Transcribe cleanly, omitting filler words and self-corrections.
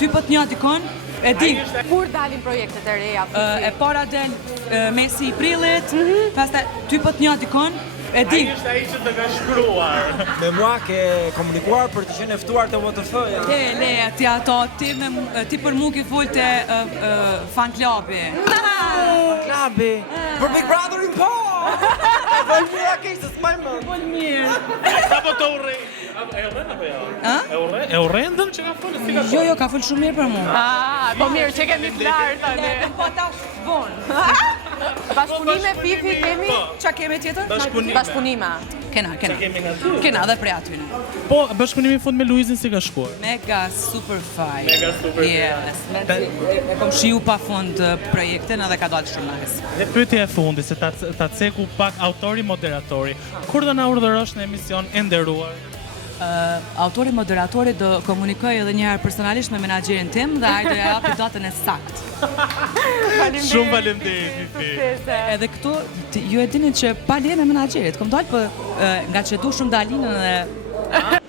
ty po të njoh dikon, e di. Kur dalin projektet e reja? E para del mesi i prillit, pastaj ty po të njoh dikon, e di. Ai është ai që të ka shkruar. Me mua ke komunikuar për të qenë e ftuar te WTF-ja. Le, ti ato, ti për mu ki fol te fan klubi. Klabi. Për Big Brotherin po. Po mira ke se s'maj më. Fol mirë. Sa po të urrej? E urren apo jo? E urrendëm që ka folë si ka. Jo, ka fol shumë mirë për mua. Po mirë, që kemi flar tani. Po tash vonë. Bashkëpunime Fifi kemi? Ç'a kemi tjetër? Bashkëpunime. Kena. Kemi nga ty. Kena dhe prej aty. Po, bashkëpunimi i fund me Luizin si ka shkuar? Mega super fire. Mega super fire. Yes. E kom shiu pa fund projektin edhe ka dalë shumë nice. Dhe pyetja e fundit, se ta ceku pak autori moderatori. Kur do na urdhërosh në emision e nderuar? Autori moderatori do komunikoj edhe një herë personalisht me menaxherin tim dhe ai do ja japi datën e saktë. Shumë faleminderit Fifi. Edhe këtu ju e dini që pa lejen e menaxherit, kom dalë nga që du shumë Dalinën dhe